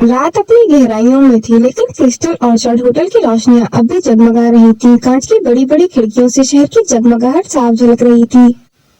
रात अपनी गहराइयों में थी, लेकिन क्रिस्टल ऑर्चर्ड होटल की रोशनियां अब भी जगमगा रही थी। कांच की बड़ी बड़ी खिड़कियों से शहर की जगमगाहट साफ झलक रही थी।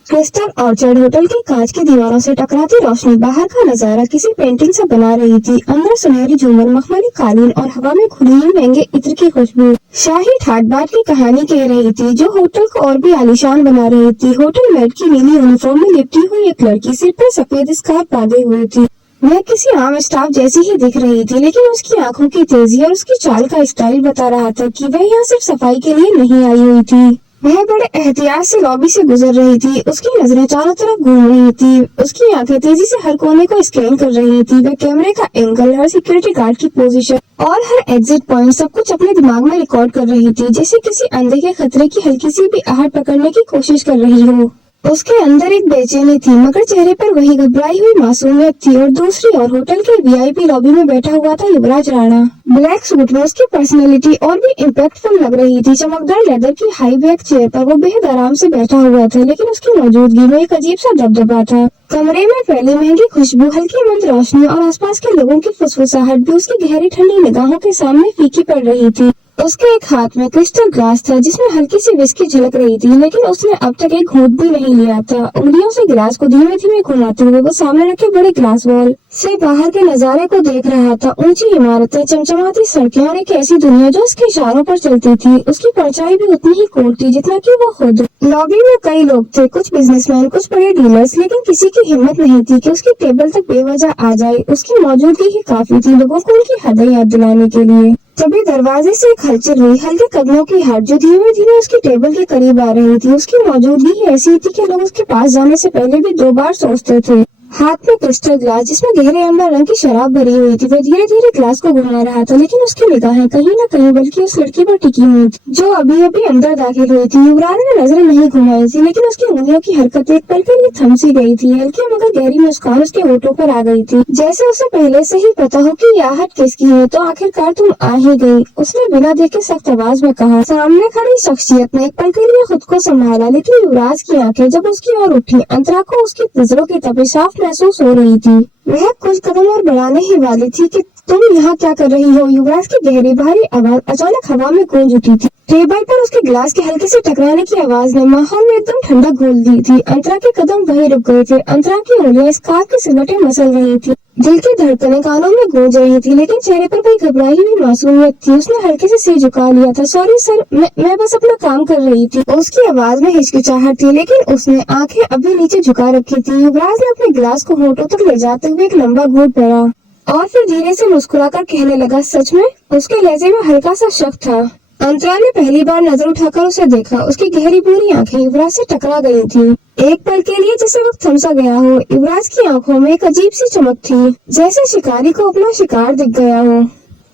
क्रिस्टल ऑर्चर्ड होटल की कांच की दीवारों से टकराती रोशनी बाहर का नजारा किसी पेंटिंग से बना रही थी। अंदर सुनहरी झूमर, मखमली कालीन और हवा में खुली हुई महंगे इत्र की खुशबू शाही ठाट बाट की कहानी कह रही थी, जो होटल को और भी आलीशान बना रही थी। होटल मेट की नीली यूनिफॉर्म में लिपटी हुई एक लड़की सिर पर सफेद स्कार्फ बांधे हुए थी। वह किसी आम स्टाफ जैसी ही दिख रही थी, लेकिन उसकी आंखों की तेजी और उसकी चाल का स्टाइल बता रहा था कि वह यहाँ सिर्फ सफाई के लिए नहीं आई हुई थी। वह बड़े एहतियात से लॉबी से गुजर रही थी। उसकी नजरें चारों तरफ घूम रही थी। उसकी आंखें तेजी से हर कोने को स्कैन कर रही थी। वह कैमरे का एंगल, हर सिक्योरिटी गार्ड की पोजीशन और हर एग्जिट पॉइंट सब कुछ अपने दिमाग में रिकॉर्ड कर रही थी, जैसे किसी अनदेखे खतरे की हल्की सी भी आहट पकड़ने की कोशिश कर रही हो। उसके अंदर एक बेचैनी थी, मगर चेहरे पर वही घबराई हुई मासूमियत थी। और दूसरी ओर होटल के वीआईपी लॉबी में बैठा हुआ था युवराज राणा। ब्लैक सूट में उसकी पर्सनैलिटी और भी इम्पैक्टफुल लग रही थी। चमकदार लेदर की हाई बैक चेयर पर वो बेहद आराम से बैठा हुआ था, लेकिन उसकी मौजूदगी में एक अजीब सा दबदबा था। कमरे में फैली महंगी खुशबू, हल्की मंद रोशनी और आसपास के लोगों की फुसफुसाहट भी उसकी गहरी ठंडी निगाहों के सामने फीकी पड़ रही थी। उसके एक हाथ में क्रिस्टल ग्लास था, जिसमें हल्की सी विस्की झलक रही थी, लेकिन उसने अब तक एक घूंट भी नहीं लिया था। उंगलियों से गिलास को धीमे धीमे घुमाते हुए वो सामने रखे बड़े ग्लास वॉल से बाहर के नजारे को देख रहा था। ऊंची इमारतें, चमचमाती सड़कें और एक ऐसी दुनिया जो उसके इशारों पर चलती थी। उसकी परछाई भी उतनी ही क्रूर थी जितना कि वो खुद। लॉबी में कई लोग थे, कुछ बिजनेसमैन, कुछ बड़े डीलर्स, लेकिन किसी की हिम्मत नहीं थी कि उसकी टेबल तक बेवजह आ जाए। उसकी मौजूदगी ही काफी थी लोगों को उनकी हदें याद दिलाने के लिए। तभी दरवाजे से एक हलचल हुई, हल्के कदमों की हट जो धीमे धीमे उसकी टेबल के करीब आ रही थी। उसकी मौजूदगी ही ऐसी थी कि लोग उसके पास जाने से पहले भी 2 बार सोचते थे। हाथ में क्रिस्टल ग्लास जिसमें गहरे अंबर रंग की शराब भरी हुई थी, वह धीरे धीरे ग्लास को घुमा रहा था, लेकिन उसकी निगाहें कहीं न कहीं बल्कि उस लड़की पर टिकी हुई थी जो अभी अभी अंदर दाखिल हुई थी। युवराज ने नजरें नहीं घुमाई थी, लेकिन उसकी उंगलियों की हरकत एक पल के लिए थम सी गई थी। हल्की मगर गहरी मुस्कान उसके होठों पर आ गई थी, जैसे उसे पहले से ही पता हो कि यह आहट किसकी है। तो आखिरकार तुम आ ही गई, उसने बिना देखे सख्त आवाज में कहा। सामने खड़ी शख्सियत ने एक पल के लिए खुद को संभाला, लेकिन युवराज की आंखें जब उसकी ओर उठी, अंतरा को उसकी नजरों की तपिश साफ महसूस हो रही थी। वह कुछ कदम और बढ़ाने ही वाली थी कि तुम यहाँ क्या कर रही हो। युवराज की गहरी भारी आवाज अचानक हवा में गूंज उठी थी। टेबल पर उसके ग्लास के हल्के से टकराने की आवाज ने माहौल में एकदम ठंडक घोल दी थी। अंतरा के कदम वहीं रुक गए थे। अंतरा की उंगलियां स्कार्फ की सिलवटें मसल रही थी। दिल की धड़कनें कानों में गूंज रही थी, लेकिन चेहरे पर कोई घबराई हुई मासूमियत थी। उसने हल्के से सिर झुका लिया था। सॉरी सर, मैं बस अपना काम कर रही थी। उसकी आवाज में हिचकिचाहट थी, लेकिन उसने आंखें अभी नीचे झुका रखी थी। युवराज ने अपने गिलास को होठों तक ले जाते हुए एक लंबा घूंट भरा और फिर धीरे से मुस्कुराकर कहने लगा, सच में? उसके लहजे में हल्का सा शक था। अंतरा ने पहली बार नजर उठाकर उसे देखा। उसकी गहरी भूरी आंखें युवराज से टकरा गई थी। एक पल के लिए जैसे वक्त थम सा गया हो। युवराज की आंखों में एक अजीब सी चमक थी, जैसे शिकारी को अपना शिकार दिख गया हो।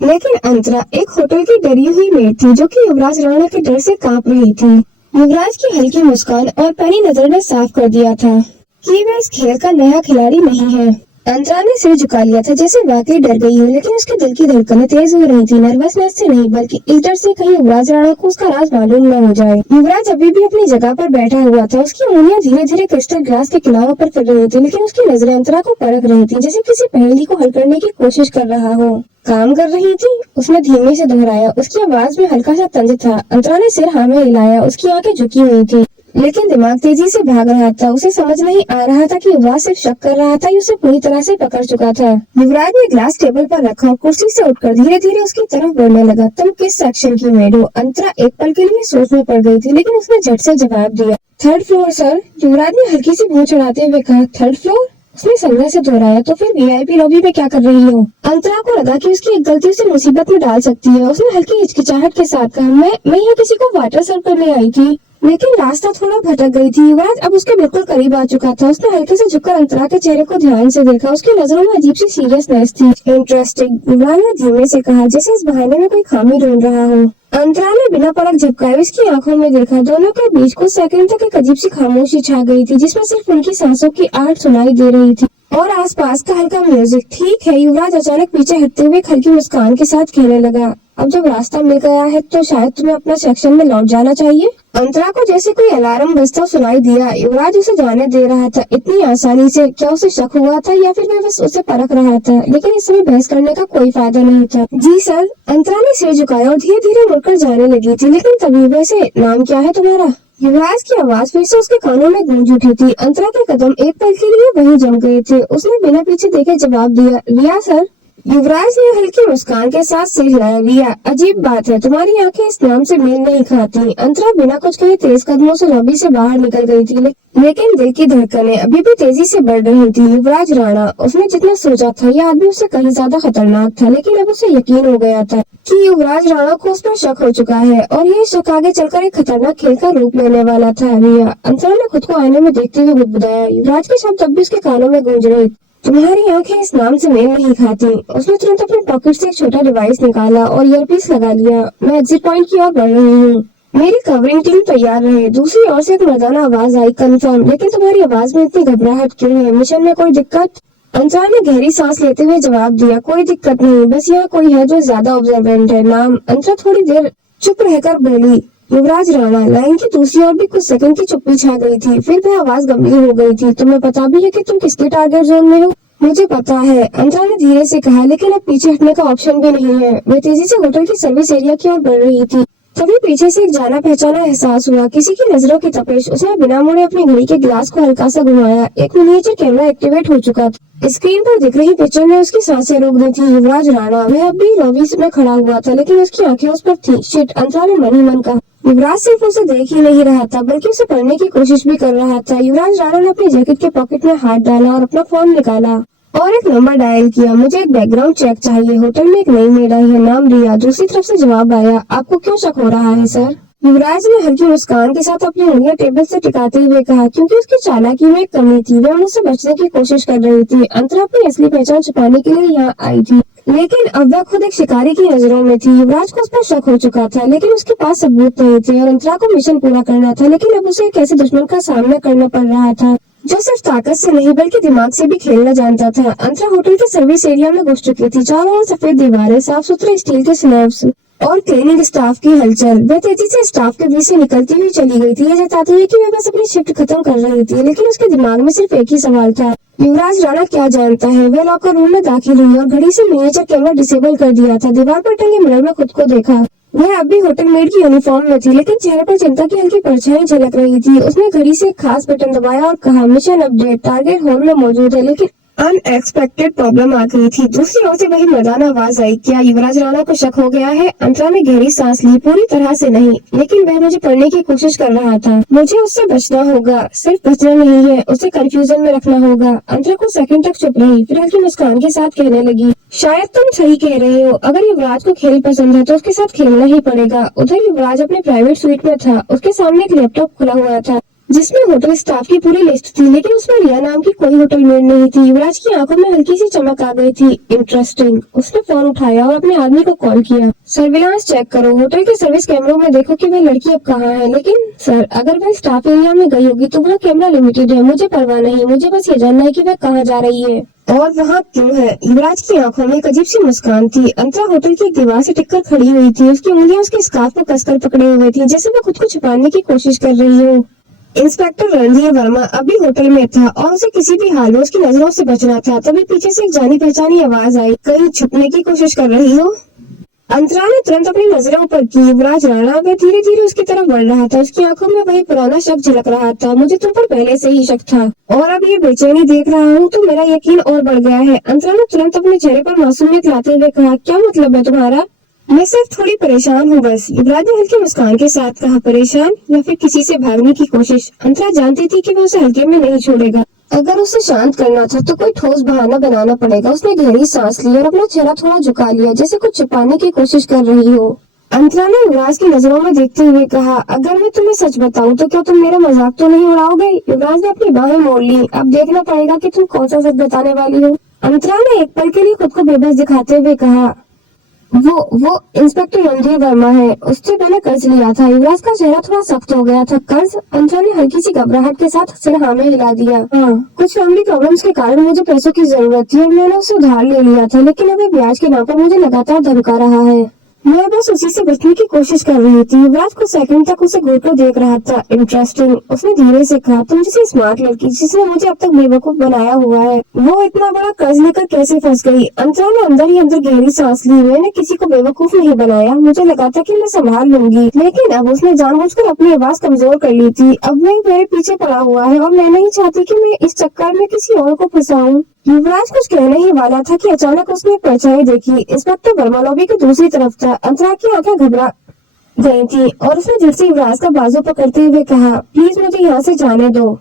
लेकिन अंतरा एक होटल की डरी हुई मेड थी, जो कि युवराज राणा के डर से कांप रही थी। युवराज की हल्की मुस्कान और पैनी नजर ने साफ कर दिया था कि वह इस खेल का नया खिलाड़ी नहीं है। अंतरा ने सिर झुका लिया था, जैसे वाकई डर गई हो, लेकिन उसके दिल की धड़कनें तेज हो रही थी। नर्वसनेस से नहीं, बल्कि इस डर से कहीं युवराज राणा को उसका राज मालूम न हो जाए। युवराज अभी भी अपनी जगह पर बैठा हुआ था। उसकी उंगलियां धीरे धीरे क्रिस्टल ग्लास के किनारों पर फिर रही थी, लेकिन उसकी नजरें अंतरा को परख रही थी, जैसे किसी पहेली को हल करने की कोशिश कर रहा हो। काम कर रही थी, उसने धीमे से दोहराया। उसकी आवाज में हल्का सा तंज था। अंतरा ने सिर हाँ में हिलाया। उसकी आंखें झुकी हुई थी, लेकिन दिमाग तेजी से भाग रहा था। उसे समझ नहीं आ रहा था कि युवराज सिर्फ शक कर रहा था या उसे पूरी तरह से पकड़ चुका था। युवराज ने ग्लास टेबल पर रखा और कुर्सी से उठकर धीरे धीरे उसकी तरफ बढ़ने लगा। तुम किस सेक्शन की मेड हो? अंतरा एक पल के लिए सोच में पड़ गई थी, लेकिन उसने झट से जवाब दिया, 3rd फ्लोर सर। युवराज ने हल्की सी भौं चढ़ाते हुए कहा, 3rd फ्लोर? उसने संदेह से दोहराया, तो फिर वीआईपी लॉबी में क्या कर रही हो? अंतरा को लगा कि उसकी एक गलती उसे मुसीबत में डाल सकती है। उसने हल्की हिचकिचाहट के साथ कहा, मैं यहाँ किसी को वाटर सर्व करने आई थी, लेकिन रास्ता थोड़ा भटक गई थी। युवराज अब उसके बिल्कुल करीब आ चुका था। उसने हल्के से झुककर अंतरा के चेहरे को ध्यान से देखा। उसकी नजरों में अजीब सी सीरियसनेस थी। इंटरेस्टिंग, युवराज ने धीमे से कहा, जैसे इस बहाने में कोई खामी ढूंढ रहा हो। अंतरा ने बिना पलक झपकाए उसकी आंखों में देखा। दोनों के बीच कुछ सेकंड तक एक अजीब सी खामोशी छा गई थी, जिसमें सिर्फ उनकी सांसों की आहट सुनाई दे रही थी और आसपास का हल्का म्यूजिक। ठीक है, युवराज अचानक पीछे हटते हुए हल्की मुस्कान के साथ कहने लगा, अब जब रास्ता मिल गया है तो शायद तुम्हें अपना सेक्शन में लौट जाना चाहिए। अंतरा को जैसे कोई अलार्म बजता सुनाई दिया। युवराज उसे जाने दे रहा था इतनी आसानी से। क्या उसे शक हुआ था या फिर वह बस उसे परख रहा था? लेकिन इस समय बहस करने का कोई फायदा नहीं था। जी सर। अंतरा ने सिर झुकाया और धीरे धीरे मुड़कर जाने लगी थी। लेकिन तभी वैसे नाम क्या है तुम्हारा? युवराज की आवाज फिर से उसके कानों में गूंज उठी थी। अंतरा के कदम एक पल के लिए वहीं जम गए थे। उसने बिना पीछे देखे जवाब दिया, रिया सर। युवराज ने हल्की मुस्कान के साथ सिर हिलाया। रिया, अजीब बात है, तुम्हारी आंखें इस नाम से मेल नहीं खाती। अंतरा बिना कुछ कहे तेज कदमों से लॉबी से बाहर निकल गई थी। लेकिन दिल की धड़कनें अभी भी तेजी से बढ़ रही थी। युवराज राणा, उसने जितना सोचा था यह आदमी उससे कहीं ज्यादा खतरनाक था। लेकिन अब उसे यकीन हो गया था कि युवराज राणा को उस पर शक हो चुका है और यह शक आगे चलकर एक खतरनाक खेल का रूप लेने वाला था। रिया, अंतरा ने खुद को आईने में देखते हुए बुदबुदाया। युवराज के शब्द अब भी उसके कानों में गूंज रहे। तुम्हारी आंखें इस नाम से मेल नहीं खाती। उसने तुरंत अपने पॉकेट से एक छोटा डिवाइस निकाला और ईयरपीस लगा लिया। मैं एग्जिट पॉइंट की ओर बढ़ रही हूँ, मेरी कवरिंग टीम तैयार रहे। दूसरी ओर से एक मर्दाना आवाज आई, कंफर्म। लेकिन तुम्हारी आवाज में इतनी घबराहट क्यों है? मिशन में कोई दिक्कत? अंतरा ने गहरी सांस लेते हुए जवाब दिया, कोई दिक्कत नहीं, बस यहाँ कोई है जो ज्यादा ऑब्जर्वेंट है। नाम? अंतरा थोड़ी देर चुप रहकर बोली, युवराज राणा। लाइन की दूसरी ओर भी कुछ सेकंड की चुप्पी छा गई थी। फिर वह आवाज गंभीर हो गई थी, तुम्हें पता भी है कि तुम किसके टारगेट जोन में हो? मुझे पता है, अंतरा ने धीरे से कहा, लेकिन अब पीछे हटने का ऑप्शन भी नहीं है। वह तेजी से होटल की सर्विस एरिया की ओर बढ़ रही थी। तभी पीछे से एक जाना पहचाना एहसास हुआ, किसी की नजरों की तपिश। उसने बिना मुड़े अपनी घड़ी के ग्लास को हल्का सा घुमाया। एक मिनिएचर कैमरा एक्टिवेट हो चुका था। स्क्रीन पर दिख रही पिक्चर ने उसकी सांसें रोक दी थी। युवराज राणा, वह अब भी लॉबी में खड़ा हुआ था, लेकिन उसकी आंखें उस पर थी। शिट, अंतरा ने मन ही मन कहा। युवराज सिर्फ उसे देख ही नहीं रहा था बल्कि उसे पढ़ने की कोशिश भी कर रहा था। युवराज राणा ने अपनी जैकेट के पॉकेट में हाथ डाला और अपना फोन निकाला और एक नंबर डायल किया। मुझे एक बैकग्राउंड चेक चाहिए। होटल में एक नई मेड आई है, नाम रिया। दूसरी तरफ से जवाब आया, आपको क्यों शक हो रहा है सर? युवराज ने हल्की मुस्कान के साथ अपनी उंगलियां टेबल से टिकाते हुए कहा, क्योंकि उसकी चालाकी में एक कमी थी। वह मुझसे बचने की कोशिश कर रही थी। अंतरा अपनी असली पहचान छुपाने के लिए यहाँ आई थी, लेकिन अब वह खुद एक शिकारी की नजरों में थी। युवराज को उस पर शक हो चुका था, लेकिन उसके पास सबूत नहीं थे और अंतरा को मिशन पूरा करना था। लेकिन अब उसे एक ऐसे दुश्मन का सामना करना पड़ रहा था जो सिर्फ ताकत से नहीं बल्कि दिमाग से भी खेलना जानता था। अंतरा होटल के सर्विस एरिया में घुस चुकी थी। चारों ओर सफेद दीवारें, साफ सुथरे स्टील के स्लैब्स और क्लीनिंग स्टाफ की हलचल। वह तेजी से स्टाफ के बीच से निकलती हुई चली गई थी, ये जताते हुए कि वह बस अपनी शिफ्ट खत्म कर रही थी। लेकिन उसके दिमाग में सिर्फ एक ही सवाल था, युवराज राणा क्या जानता है? वह लॉकर रूम में दाखिल हुई और घड़ी से मिनिएचर कैमरा डिसेबल कर दिया था। दीवार पर टंगे मिरर में खुद को देखा। वह अब भी होटल मेड की यूनिफॉर्म में थी, लेकिन चेहरे पर चिंता की हल्की परछाई झलक रही थी। उसने घड़ी से एक खास बटन दबाया और कहा, मिशन अपडेट, टारगेट होल में मौजूद है। लेकिन अनएक्सपेक्टेड प्रॉब्लम आ गई थी। दूसरी ओर से वही मर्दाना आवाज आई, क्या युवराज राणा को शक हो गया है? अंतरा ने गहरी सांस ली, पूरी तरह से नहीं, लेकिन वह मुझे पढ़ने की कोशिश कर रहा था। मुझे उससे बचना होगा। सिर्फ बचना नहीं है, उसे कंफ्यूजन में रखना होगा। अंतरा कुछ सेकंड तक चुप रही, फिर हल्की मुस्कान के साथ कहने लगी, शायद तुम सही कह रहे हो। अगर युवराज को खेल पसंद है तो उसके साथ खेलना ही पड़ेगा। उधर युवराज अपने प्राइवेट स्वीट में था। उसके सामने एक लैपटॉप खुला हुआ था जिसमें होटल स्टाफ की पूरी लिस्ट थी, लेकिन उसमें रिया नाम की कोई होटल मेड नहीं थी। युवराज की आंखों में हल्की सी चमक आ गई थी। इंटरेस्टिंग। उसने फोन उठाया और अपने आदमी को कॉल किया, सर्विलांस चेक करो, होटल के सर्विस कैमरों में देखो कि वह लड़की अब कहाँ है। लेकिन सर, अगर वह स्टाफ एरिया में गई होगी तो वहाँ कैमरा लिमिटेड है। मुझे परवाह नहीं, मुझे बस ये जानना है कि वह कहाँ जा रही है और वहाँ क्यों है। युवराज की आंखों में एक अजीब सी मुस्कान थी। अंतरा होटल की एक दीवार से टिककर खड़ी हुई थी। उसकी उंगलियां उसके स्कार्फ को कसकर पकड़े हुए थी, जैसे वह खुद को छुपाने की कोशिश कर रही हो। इंस्पेक्टर रणधीर वर्मा अभी होटल में था और उसे किसी भी हाल में उसकी नजरों से बचना था। तभी पीछे से एक जानी पहचानी आवाज आई, कहीं छुपने की कोशिश कर रही हो? अंतरा ने तुरंत अपनी नजरें ऊपर की। युवराज राणा वह धीरे धीरे उसकी तरफ बढ़ रहा था। उसकी आंखों में वही पुराना शक झलक रहा था, मुझे तुम पर पहले से ही शक था और अब ये बेचैनी देख रहा हूँ तो मेरा यकीन और बढ़ गया है। अंतरा ने तुरंत अपने चेहरे पर मासूमियत लाते हुए कहा, क्या मतलब है तुम्हारा? मैं सिर्फ थोड़ी परेशान हूँ बस। युवराज ने हल्की मुस्कान के साथ कहा, परेशान या फिर किसी से भागने की कोशिश? अंतरा जानती थी कि वह उसे हल्के में नहीं छोड़ेगा। अगर उसे शांत करना था तो कोई ठोस बहाना बनाना पड़ेगा। उसने गहरी सांस ली और अपना चेहरा थोड़ा झुका लिया, जैसे कुछ छुपाने की कोशिश कर रही हो। अंतरा ने युवराज की नजरों में देखते हुए कहा, अगर मैं तुम्हें सच बताऊं तो क्या तुम मेरा मजाक तो नहीं उड़ाओगे? युवराज ने अपनी बाहें मोड़ ली, अब देखना पड़ेगा कि तुम कौन सा सच बताने वाली हो। अंतरा ने एक पल के लिए खुद को बेबस दिखाते हुए कहा, वो इंस्पेक्टर रणधीर वर्मा है, उससे मैंने कर्ज लिया था। युवराज का चेहरा थोड़ा सख्त हो गया था। कर्ज? अंतरा ने हल्की सी घबराहट के साथ सिर हाँ में हिला दिया। हाँ, कुछ फैमिली प्रॉब्लम्स के कारण मुझे पैसों की जरूरत थी और मैंने उसे उधार ले लिया था, लेकिन अब ब्याज के नाम पर मुझे लगातार धमका रहा है। मैं बस उसी से बचने की कोशिश कर रही थी। युवराज कुछ सेकंड तक उसे घूर कर देख रहा था। इंटरेस्टिंग, उसने धीरे से कहा। तुम जैसी स्मार्ट लड़की जिसने मुझे अब तक बेवकूफ बनाया हुआ है, वो इतना बड़ा कर्ज लेकर कैसे फंस गई? अंतरा ने अंदर ही अंदर गहरी सांस ली। मैंने किसी को बेवकूफ नहीं बनाया, मुझे लगा था कि मैं संभाल लूंगी, लेकिन अब उसने जानबूझकर अपनी आवाज कमजोर कर ली थी। अब मैं मेरे पीछे पड़ा हुआ है और मैं नहीं चाहती कि मैं इस चक्कर में किसी और को फंसाऊं। युवराज कुछ कहने ही वाला था कि अचानक उसने एक परछाई देखी। इंस्पेक्टर वर्मा लॉबी की दूसरी तरफ था। अंतरा की आंखें घबरा गई थी और उसने झट से युवराज का बाजू पकड़ते हुए कहा, प्लीज मुझे यहाँ से जाने दो।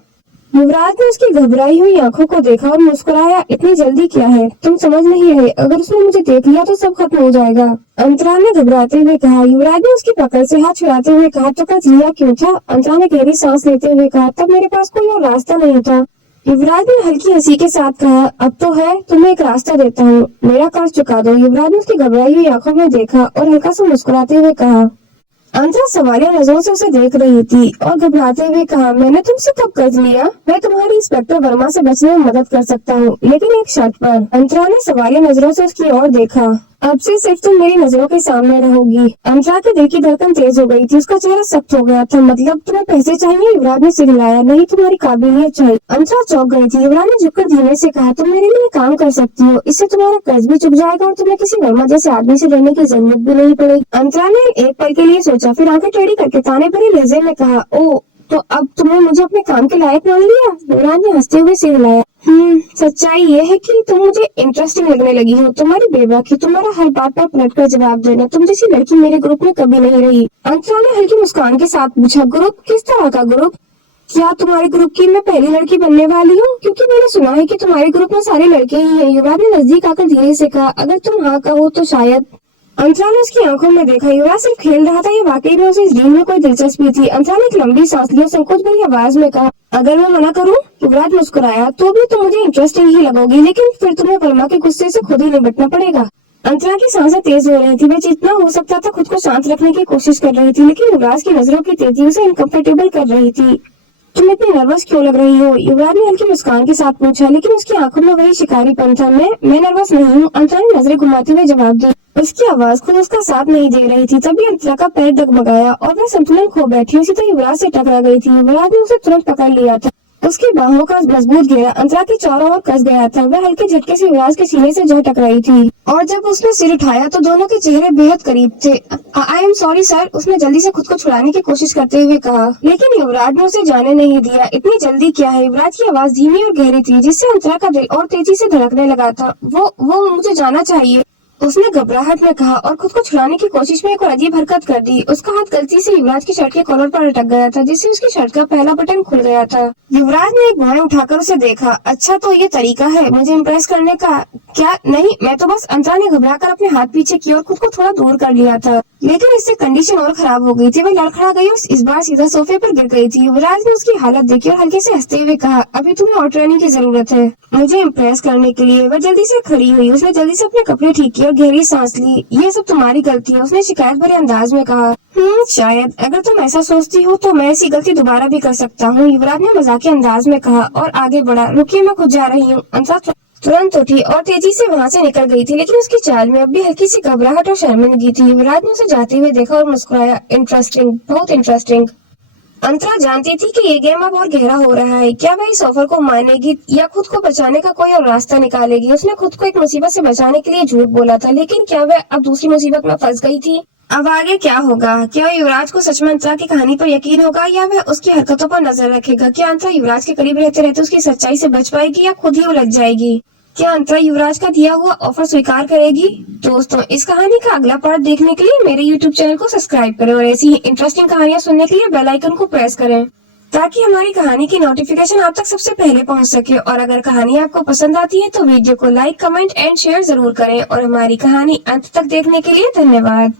युवराज ने उसकी घबराई हुई आंखों को देखा और मुस्कुराया, इतनी जल्दी क्या है? तुम समझ नहीं रहे, अगर उसने मुझे देख लिया तो सब खत्म हो जाएगा। अंतरा ने घबराते हुए कहा। युवराज ने उसकी पकड़ से हाथ छुड़ाते हुए कहा, तो कर्ज लिया क्यों था? अंतरा ने गहरी सांस लेते हुए कहा, तब मेरे पास कोई और रास्ता नहीं था। युवराज ने हल्की हंसी के साथ कहा, अब तो है, तुम्हें एक रास्ता देता हूँ, मेरा कर्ज चुका दो। युवराज ने उसकी घबराई हुई आंखों में देखा और हल्का सा मुस्कुराते हुए कहा। अंतरा सवालिया नजरों से उसे देख रही थी और घबराते हुए कहा, मैंने तुमसे कब कर्ज लिया? मैं तुम्हारी इंस्पेक्टर वर्मा से बचने में मदद कर सकता हूँ, लेकिन एक शर्त पर। अंतरा ने सवालिया नजरों से उसकी ओर देखा। अब से सिर्फ तुम मेरी नजरों के सामने रहोगी। अंतरा के दिल की धड़कन तेज हो गई थी, उसका चेहरा सख्त हो गया था। मतलब तुम्हें पैसे चाहिए? युवराज ने सिर हिलाया। नहीं, तुम्हारी काबिलियत चाहिए। अंतरा चौंक गई थी। युवराज ने झुककर धीमे से कहा, तुम मेरे लिए काम कर सकती हो, इससे तुम्हारा कर्ज भी चुक जाएगा और तुम्हें किसी वर्मा जैसे आदमी से डरने की जरूरत भी नहीं पड़ेगी। अंतरा ने एक पल के लिए सोचा, फिर आंखें टेढ़ी करके ताने भरे लहजे में कहा, ओ तो अब तुमने मुझे अपने काम के लायक मान लिया? युवराज ने हंसते हुए सिर हिलाया। सच्चाई ये है कि तुम मुझे इंटरेस्टिंग लगने लगी हो। तुम्हारी बेबाकी, तुम्हारा हर बात पर पलट कर जवाब देना, तुम जैसी लड़की मेरे ग्रुप में कभी नहीं रही। अंतरा ने हल्की मुस्कान के साथ पूछा, ग्रुप? किस तरह का ग्रुप? क्या तुम्हारे ग्रुप की मैं पहली लड़की बनने वाली हूँ? क्योंकि मैंने सुना है कि तुम्हारे ग्रुप में सारे लड़के ही हैं। युवराज ने नजदीक आकर धीरे से कहा, अगर तुम हाँ कहो तो शायद। अंतरा ने उसकी आंखों में देखा। युवराज सिर्फ खेल रहा था या वाकई में उसे इस डील में कोई दिलचस्पी थी? अंतरा ने एक लंबी सांस ली और संकोच भरी आवाज में कहा, अगर मैं मना करूं? युवराज मुस्कुराया, तो भी तुम मुझे इंटरेस्टिंग ही लगोगी, लेकिन फिर तुम्हें वर्मा के गुस्से से खुद ही निपटना पड़ेगा। अंतरा की सांसें तेज हो रही थी। वह जितना हो सकता था खुद को शांत रखने की कोशिश कर रही थी, लेकिन युवराज की नजरों की तेजी उसे इनकम्फर्टेबल कर रही थी। तुम इतनी नर्वस क्यों लग रही हो? युवराज ने हल्की मुस्कान के साथ पूछा, लेकिन उसकी आंखों में वही शिकारीपन था। मैं नर्वस नहीं हूँ, अंतरा ने नजरें घुमाते हुए जवाब दिया। उसकी आवाज खुद उसका साथ नहीं दे रही थी। तभी अंतरा का पैर डगमगाया और वह संतुलन खो बैठी। उसी तरह युवराज से टकरा गई थी। युवराज ने उसे तुरंत पकड़ लिया था। उसकी बाहों का मजबूत घेरा अंतरा के चारों ओर कस गया था। वह हल्के झटके से युवराज के सीने से जा टकराई थी और जब उसने सिर उठाया तो दोनों के चेहरे बेहद करीब थे। आई एम सॉरी सर, उसने जल्दी से खुद को छुड़ाने की कोशिश करते हुए कहा, लेकिन युवराज ने उसे जाने नहीं दिया। इतनी जल्दी क्या है? युवराज की आवाज धीमी और गहरी थी, जिससे अंतरा का दिल और तेजी से धड़कने लगा था। वो मुझे जाना चाहिए, उसने घबराहट में कहा और खुद को छुड़ाने की कोशिश में एक और अजीब हरकत कर दी। उसका हाथ गलती से युवराज की शर्ट के कॉलर पर अटक गया था, जिससे उसकी शर्ट का पहला बटन खुल गया था। युवराज ने एक भौं उठाकर उसे देखा। अच्छा, तो ये तरीका है मुझे इम्प्रेस करने का? क्या? नहीं, मैं तो बस। अंतरा ने घबराकर अपने हाथ पीछे किए और खुद को थोड़ा दूर कर लिया था, लेकिन इससे कंडीशन और खराब हो गई थी। वह लड़खड़ा गई और इस बार सीधा सोफे पर गिर गई थी। युवराज ने उसकी हालत देखी और हल्के से हंसते हुए कहा, अभी तुम्हें और ट्रेनिंग की जरूरत है मुझे इम्प्रेस करने के लिए। वह जल्दी से खड़ी हुई। उसने जल्दी से अपने कपड़े ठीक किए और गहरी सांस ली। ये सब तुम्हारी गलती है, उसने शिकायत भरे अंदाज में कहा। शायद। अगर तुम ऐसा सोचती हो तो मैं ऐसी गलती दोबारा भी कर सकता हूँ, युवराज ने मजाकिया अंदाज में कहा और आगे बढ़ा। रुकिए, मैं खुद जा रही हूँ। अंतरा तुरंत उठी और तेजी से वहाँ से निकल गई थी, लेकिन उसकी चाल में अब भी हल्की सी घबराहट और शर्मिंदगी थी। युवराज ने उसे जाते हुए देखा और मुस्कुराया। इंटरेस्टिंग, बहुत इंटरेस्टिंग। अंतरा जानती थी कि ये गेम अब और गहरा हो रहा है। क्या वह इस ऑफर को मानेगी या खुद को बचाने का कोई और रास्ता निकालेगी? उसने खुद को एक मुसीबत से बचाने के लिए झूठ बोला था, लेकिन क्या वह अब दूसरी मुसीबत में फंस गई थी? अब आगे क्या होगा? क्या युवराज को सच में अंतरा की कहानी पर यकीन होगा या वह उसकी हरकतों पर नजर रखेगा? क्या अंतरा युवराज के करीब रहते रहते उसकी सच्चाई से बच पाएगी या खुद ही उलझ जाएगी? क्या अंतरा युवराज का दिया हुआ ऑफर स्वीकार करेगी? दोस्तों, इस कहानी का अगला पार्ट देखने के लिए मेरे YouTube चैनल को सब्सक्राइब करें और ऐसी ही इंटरेस्टिंग कहानियां सुनने के लिए बेल आइकन को प्रेस करें, ताकि हमारी कहानी की नोटिफिकेशन आप तक सबसे पहले पहुंच सके। और अगर कहानी आपको पसंद आती है तो वीडियो को लाइक, कमेंट एंड शेयर जरूर करें। और हमारी कहानी अंत तक देखने के लिए धन्यवाद।